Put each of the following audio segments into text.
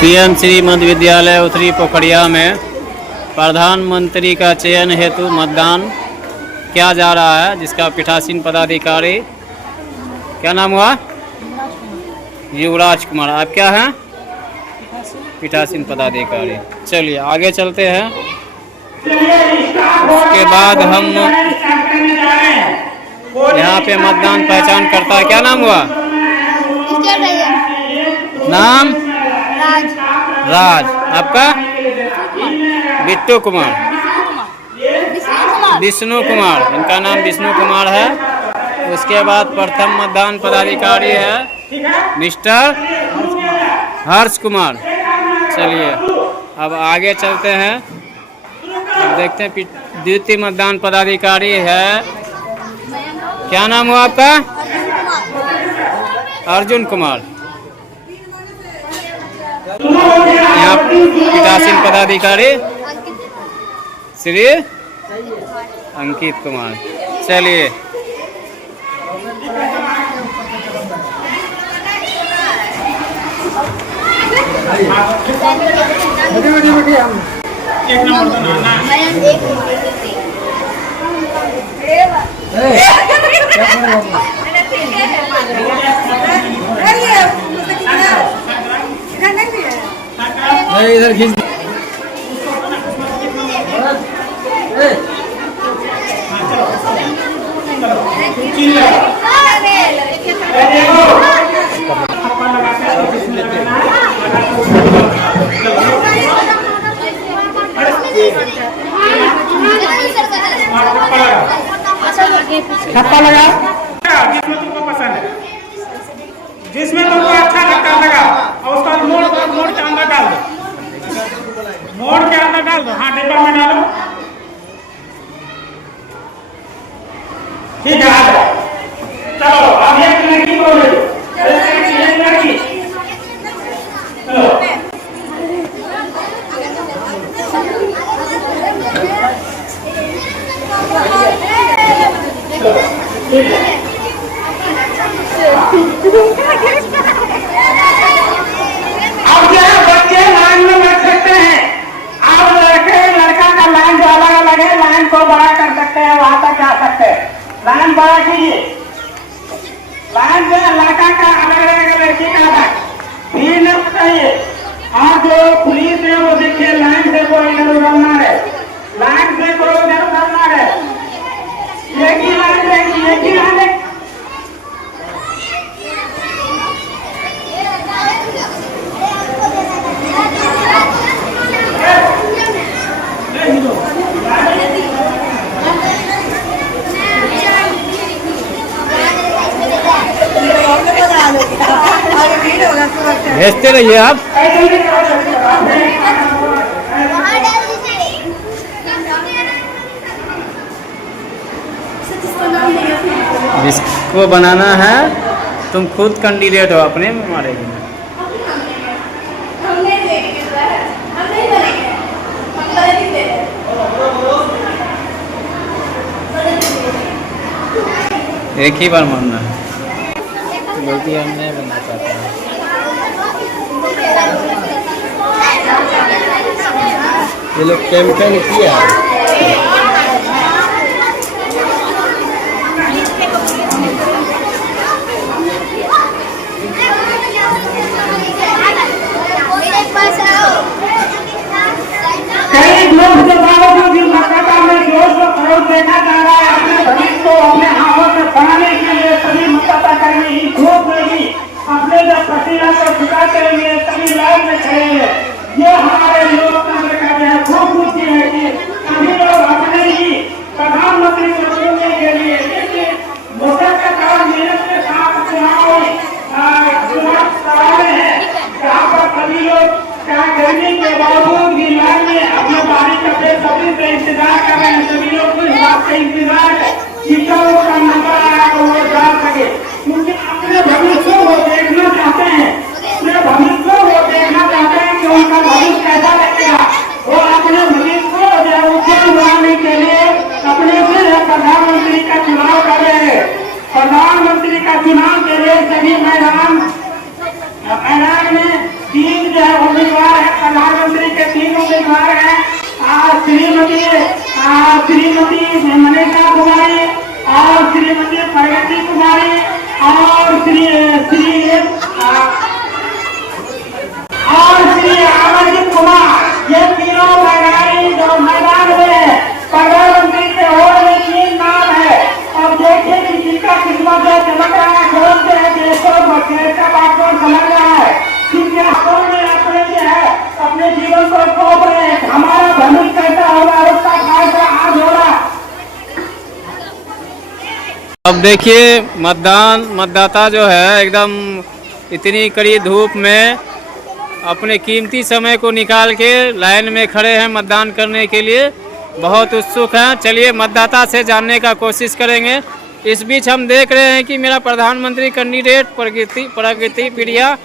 PM Shri मध्य विद्यालय उत्तरी पोखरिया में प्रधानमंत्री का चयन हेतु मतदान किया जा रहा है, जिसका पीठासीन पदाधिकारी क्या नाम हुआ? युवराज कुमार। आप क्या हैं? पीठासीन पदाधिकारी। चलिए आगे चलते हैं। उसके बाद हम यहाँ पे मतदान पहचान करता है। क्या नाम हुआ? नाम राज। आपका? बिट्टू कुमार। विष्णु कुमार। इनका नाम विष्णु कुमार है। उसके बाद प्रथम मतदान पदाधिकारी है मिस्टर हर्ष कुमार। चलिए अब आगे चलते हैं। अब देखते हैं द्वितीय मतदान पदाधिकारी है। क्या नाम हुआ आपका? अर्जुन कुमार। यहाँ पीठासीन पदाधिकारी श्री अंकित कुमार। चलिए एक नंबर तो ना इधर खींच। ठप्पा लगा जिसमें तुमको पसंद है, जिसमें तुमको अच्छा लगता लगा और उसका मोड़ के अंदर डाल दो। मोड़ के अंदर डाल दो। हाँ डिब्बा में डालो। ठीक है चलो अब एक लड़की को लड़की चलो अब जो है बच्चे लाइन में लग सकते हैं। आप लड़का का लाइन जो अलग अलग है, लाइन को बड़ा कर सकते हैं, वहां तक जा सकते हैं। लाइन बड़ा कीजिए। लाइन जो है लड़का का अलग अलग, लड़की का अलग। भीड़ न चाहिए। और जो पुलिस है वो देखिए लाइन से कोई इधर उधर ना रहे। लाइन से कोई इधर उधर ना रहे। एक ही लाइन रहेगी, एक ही लाइन है। भेजते रहिए आप। जिसको बनाना है तुम खुद कैंडिडेट हो, अपने में मारेगी। एक ही बार मारना है। गलती हम नहीं बना पाते हैं। ये लोग कैंपेन किया है। कई लोग के बावजूद भी मतदाता में जोश व खरोश देखा जा रहा है। अपने भविष्य को अपने हाथों से बढ़ाने के लिए सभी मतदाता कर्मी जोश में भी अपने जब पसीना को छुटाते हुए सभी लाइन में खड़े हैं। ये हमारे लोकतंत्र का जो है खूबसूरती है कि सभी लोग अपने ही प्रधानमंत्री को चुनने के लिए मुशक्कत और मेहनत के साथ चुनाव करा रहे हैं। जहाँ पर सभी लोग गर्मी के बावजूद भी लाइन में अपने बारी का बेसब्री से इंतजार कर रहे हैं। सभी लोग को इस बात का इंतजार है कि कब उनका नंबर आया तो वो जा सके, क्योंकि अपने भविष्य को देखना चाहते हैं। अपने भविष्य को देखना चाहते हैं कि उनका भविष्य कैसा लगेगा। वो अपने भविष्य को उज्जवल बनाने के लिए अपने से प्रधानमंत्री का चुनाव कर रहे हैं। प्रधानमंत्री का चुनाव के लिए सभी मैदान में 3 जो है प्रधानमंत्री के 3 उम्मीदवार हैं, श्रीमती मनीषा कुमारी और श्रीमती प्रगति कुमारी और श्री अमरजीत कुमार। ये तीनों मैदान में प्रधानमंत्री के ओर में 3 नाम है। अब देखिए कि जिनका किस्मत जो चमक रहा है, खोलते हैं देश का बात को समझ रहा है, जिनके हाथों में अपने जो है अपने जीवन को सौंप रहे हैं। हमारा भविष्य कैसा होगा उसका फैसला आज हो रहा है। अब देखिए मतदाता जो है एकदम इतनी कड़ी धूप में अपने कीमती समय को निकाल के लाइन में खड़े हैं मतदान करने के लिए, बहुत उत्सुक हैं। चलिए मतदाता से जानने का कोशिश करेंगे। इस बीच हम देख रहे हैं कि मेरा प्रधानमंत्री कैंडिडेट प्रगति प्रिया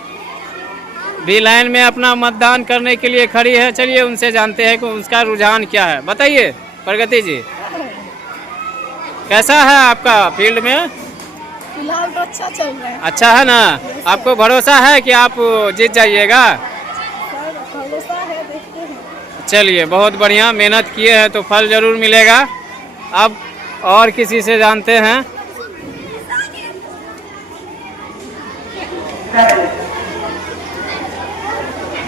भी लाइन में अपना मतदान करने के लिए खड़ी है। चलिए उनसे जानते हैं कि उसका रुझान क्या है। बताइए प्रगति जी, कैसा है आपका फील्ड में? फिलहाल तो अच्छा चल रहा है। अच्छा है ना? आपको भरोसा है कि आप जीत जाइएगा? भरोसा है, देखते हैं। चलिए बहुत बढ़िया, मेहनत किए हैं तो फल जरूर मिलेगा। अब और किसी से जानते हैं।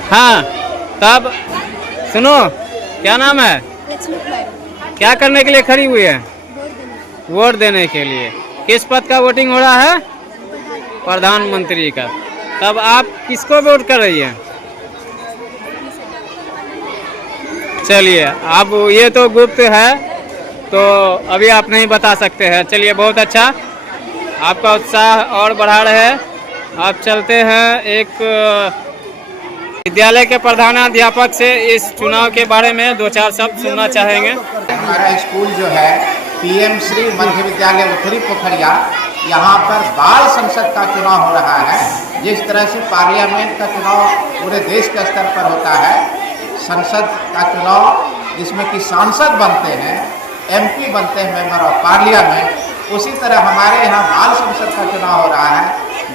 हाँ, तब सुनो, क्या नाम है? क्या करने के लिए खड़ी हुई है? वोट देने के लिए। किस पद का वोटिंग हो रहा है? प्रधानमंत्री का। तब आप किसको वोट कर रही हैं? चलिए, अब ये तो गुप्त है तो अभी आप नहीं बता सकते हैं। चलिए बहुत अच्छा, आपका उत्साह और बढ़ा रहे हैं। आप चलते हैं एक विद्यालय के प्रधानाध्यापक से इस चुनाव के बारे में 2-4 शब्द सुनना चाहेंगे। हमारा स्कूल जो है PM श्री मध्य विद्यालय उत्तरी पोखरिया, यहाँ पर बाल संसद का चुनाव हो रहा है। जिस तरह से पार्लियामेंट का चुनाव पूरे देश के स्तर पर होता है, संसद का चुनाव जिसमें कि सांसद बनते हैं, MP बनते हैं, मेंबर ऑफ पार्लियामेंट, उसी तरह हमारे यहाँ बाल संसद का चुनाव हो रहा है,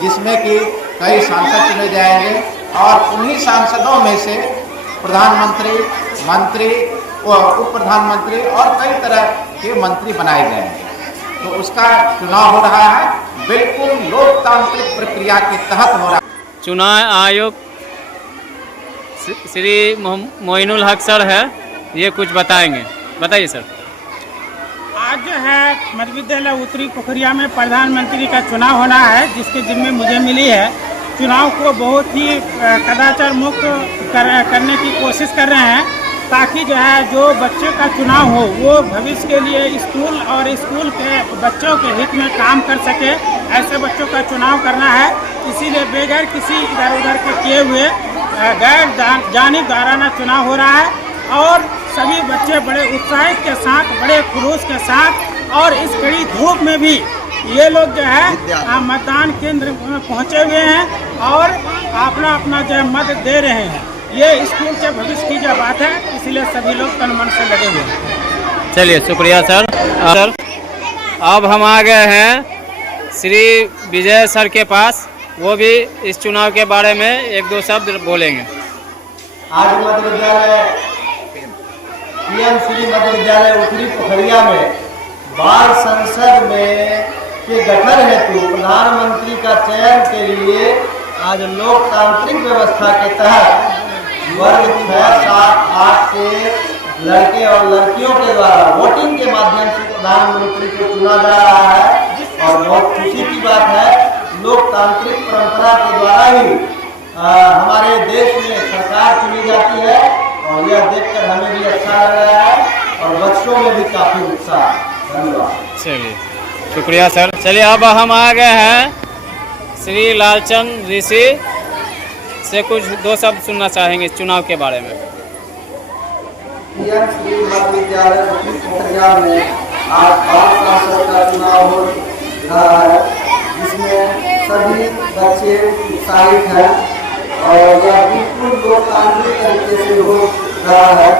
जिसमें कि कई सांसद चुने जाएंगे और उन्हीं सांसदों में से प्रधानमंत्री, मंत्री, उप प्रधानमंत्री और कई तरह के मंत्री बनाए जाएंगे। तो उसका चुनाव हो रहा है, बिल्कुल लोकतांत्रिक प्रक्रिया के तहत हो रहा है। चुनाव आयोग श्री मोइनुल हक सर है, ये कुछ बताएंगे। बताइए सर। आज जो है मध्य विद्यालय उत्तरी पोखरिया में प्रधानमंत्री का चुनाव होना है, जिसके जिम्मे मुझे मिली है। चुनाव को बहुत ही कदाचार मुक्त करने की कोशिश कर रहे हैं, ताकि जो है जो बच्चे का चुनाव हो वो भविष्य के लिए स्कूल और स्कूल के बच्चों के हित में काम कर सके। ऐसे बच्चों का चुनाव करना है, इसीलिए बगैर किसी इधर उधर के किए हुए गैर जानिबदाराना चुनाव हो रहा है और सभी बच्चे बड़े उत्साहित के साथ, बड़े खुलूस के साथ और इस कड़ी धूप में भी ये लोग जो है मतदान केंद्र में पहुँचे हुए हैं और अपना अपना जो है मत दे रहे हैं। ये स्कूल के भविष्य की जो बात है, इसलिए सभी लोग तन मन से लगे हुए हैं। चलिए शुक्रिया सर। सर अब हम आ गए हैं श्री विजय सर के पास, वो भी इस चुनाव के बारे में 1-2 शब्द बोलेंगे। आज मध्य विद्यालय PM श्री मध्य विद्यालय उत्तरी पोखरिया में बाल संसद में के गठन हेतु प्रधानमंत्री का चयन के लिए आज लोकतांत्रिक व्यवस्था के तहत वर्ग 6, 7, 8 के लड़के और लड़कियों के द्वारा वोटिंग के माध्यम से प्रधानमंत्री को चुना जा रहा है। और बहुत खुशी की बात है, लोकतांत्रिक परंपरा के द्वारा ही हमारे देश में सरकार चुनी जाती है और यह देखकर हमें भी अच्छा लग रहा है और बच्चों में भी काफी उत्साह। धन्यवाद। चलिए शुक्रिया सर। चलिए अब हम आ गए हैं श्री लालचंद ऋषि से कुछ 2 शब्द सुनना चाहेंगे इस चुनाव के बारे में। PM श्री मध्य विद्यालय उत्तरी पोखरिया में आज बाल संसद का चुनाव हो रहा है, जिसमें सभी बच्चे उत्साहित हैं और यह बिल्कुल लोकतांत्रिक तरीके से हो रहा है,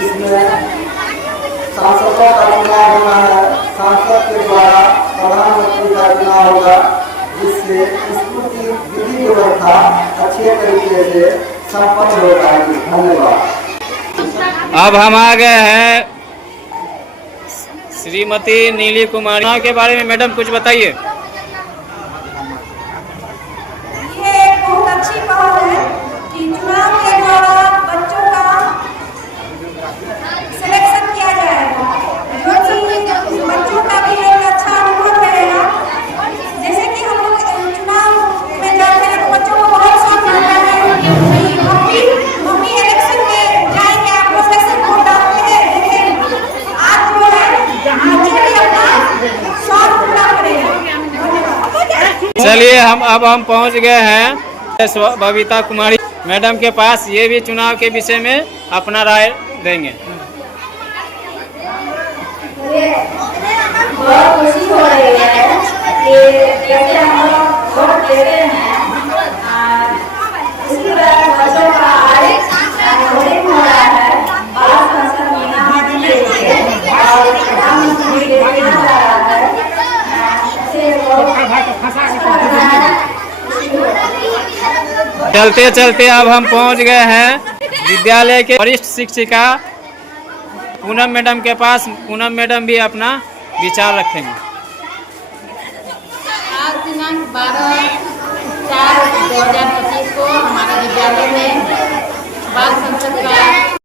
जिसमें सांसदों का चुनाव होना है। सांसद के द्वारा प्रधानमंत्री का चुनाव होगा, जिससे स्कूल की विधि व्यवस्था अच्छे तरीके से संपन्न हो पाएगी। धन्यवाद। अब हम आ गए हैं श्रीमती नीली कुमारी के बारे में। मैडम कुछ बताइए। ये एक बहुत अच्छी पहल है कि चुनाव के दौरान बच्चों का सिलेक्शन किया जाएगा, जो कि बच्चों का भी एक अच्छा अनुभव रहेगा। जैसे कि हम लोग चुनाव में जाते हैं तो बच्चों को बहुत शौक रहता है कि मम्मी इलेक्शन में जाएंगे, आप लोग कैसे वोट डालते हैं, लेकिन आज जो है बच्चे भी अपना शौक पूरा करेंगे। चलिए हम पहुंच गए हैं बबीता कुमारी मैडम के पास। ये भी चुनाव के विषय में अपना राय देंगे। बहुत खुशी हो रही है कि जैसे हम लोग वोट देते हैं, इसी तरह बच्चों का आज वोटिंग हो रहा है। बाल संसद मीना के लिए और प्रधानमंत्री देना जा रहा है। चलते चलते अब हम पहुंच गए हैं विद्यालय के वरिष्ठ शिक्षिका पूनम मैडम के पास। पूनम मैडम भी अपना विचार रखेंगे। आज दिनांक 12/4/2025 को हमारे विद्यालय में बाल संसद का